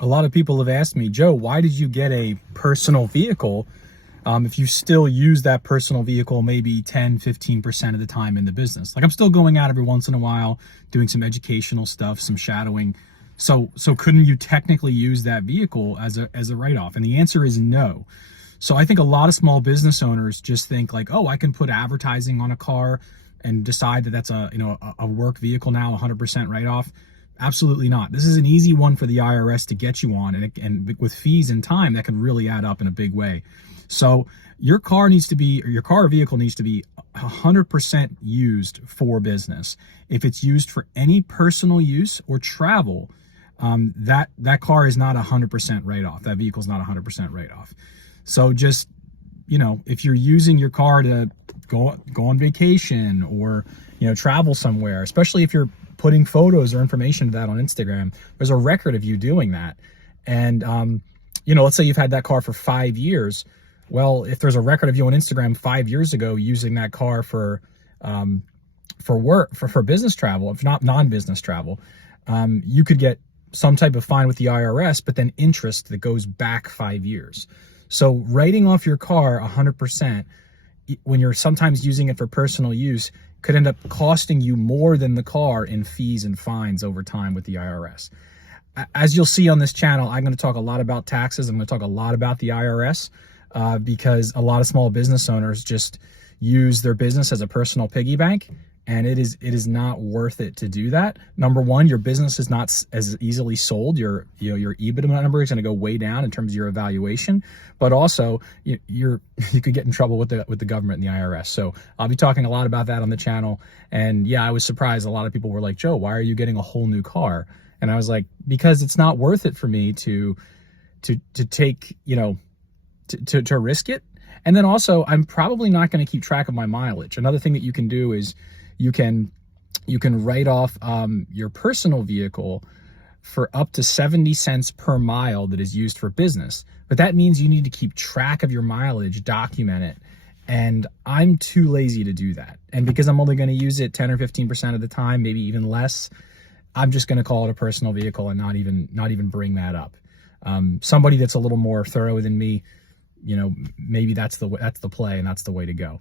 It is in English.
A lot of people have asked me, Joe, why did you get a personal vehicle if you still use that personal vehicle maybe 10-15% of the time in the business? Like, I'm still going out every once in a while, doing some educational stuff, some shadowing. So couldn't you technically use that vehicle as a write-off? And the answer is no. So I think a lot of small business owners just think like, oh, I can put advertising on a car and decide that that's a work vehicle now, 100% write-off. Absolutely not. This is an easy one for the IRS to get you on, and with fees and time, that can really add up in a big way. So your car or vehicle needs to be 100% used for business. If it's used for any personal use or travel, that car is not 100% write-off. That vehicle is not 100% write-off. So just, if you're using your car to go on vacation or, travel somewhere, especially if you're putting photos or information to that on Instagram, there's a record of you doing that. And, let's say you've had that car for 5 years. Well, if there's a record of you on Instagram 5 years ago using that car for work, for business travel, if not non-business travel, you could get some type of fine with the IRS, but then interest that goes back 5 years. So writing off your car 100% when you're sometimes using it for personal use could end up costing you more than the car in fees and fines over time with the IRS. As you'll see on this channel, I'm going to talk a lot about taxes. I'm going to talk a lot about the IRS because a lot of small business owners just use their business as a personal piggy bank, and it is not worth it to do that. Number one, your business is not as easily sold. Your EBITDA number is going to go way down in terms of your evaluation, but also you could get in trouble with the government and the IRS. So I'll be talking a lot about that on the channel. And yeah, I was surprised. A lot of people were like, Joe, why are you getting a whole new car? And I was like, because it's not worth it for me to take, to risk it. And then also, I'm probably not going to keep track of my mileage. Another thing that you can do is you can write off your personal vehicle for up to 70 cents per mile that is used for business. But that means you need to keep track of your mileage, document it. And I'm too lazy to do that. And because I'm only going to use it 10 or 15% of the time, maybe even less, I'm just going to call it a personal vehicle and not even bring that up. Somebody that's a little more thorough than me, maybe that's the play and that's the way to go.